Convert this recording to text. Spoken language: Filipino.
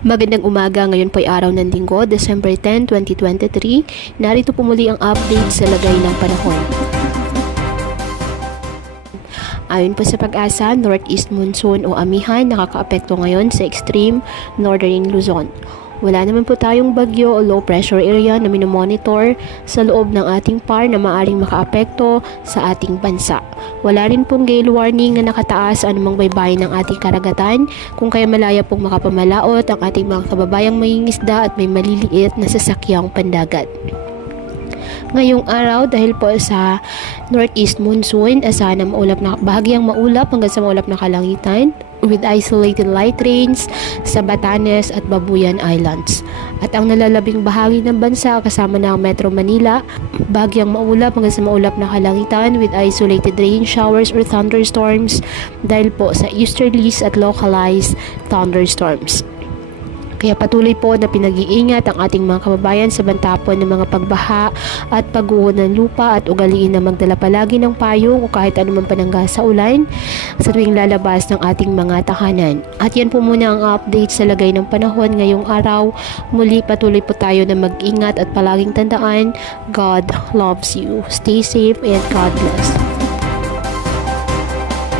Magandang umaga, ngayon po ay araw ng Linggo, December 10, 2023. Narito po muli ang update sa lagay ng panahon. Ayon po sa Pag-asa, Northeast Monsoon o Amihan nakakaapekto ngayon sa extreme northern Luzon. Wala naman po tayong bagyo o low pressure area na minomonitor sa loob ng ating PAR na maaring makaapekto sa ating bansa. Wala rin pong gale warning na nakataas sa anumang baybayin ng ating karagatan, kung kaya malaya pong makapamalaot ang ating mga kababayang mangingisda at may maliliit na sasakyang pandagat. Ngayong araw, dahil po sa northeast monsoon, asahan na bahagyang maulap hanggang sa maulap na kalangitan with isolated light rains sa Batanes at Babuyan Islands. At ang nalalabing bahagi ng bansa kasama na ang Metro Manila, bahagyang maulap hanggang sa maulap na kalangitan with isolated rain showers or thunderstorms dahil po sa easterlies at localized thunderstorms. Kaya patuloy po na pinag-iingat ang ating mga kababayan sa bantapon ng mga pagbaha at pagguho ng lupa at ugaliin na magdala palagi ng payong o kahit anumang panangga sa ulan sa tuwing lalabas ng ating mga tahanan. At yan po muna ang update sa lagay ng panahon ngayong araw. Muli patuloy po tayo na mag-ingat at palaging tandaan, God loves you. Stay safe and God bless.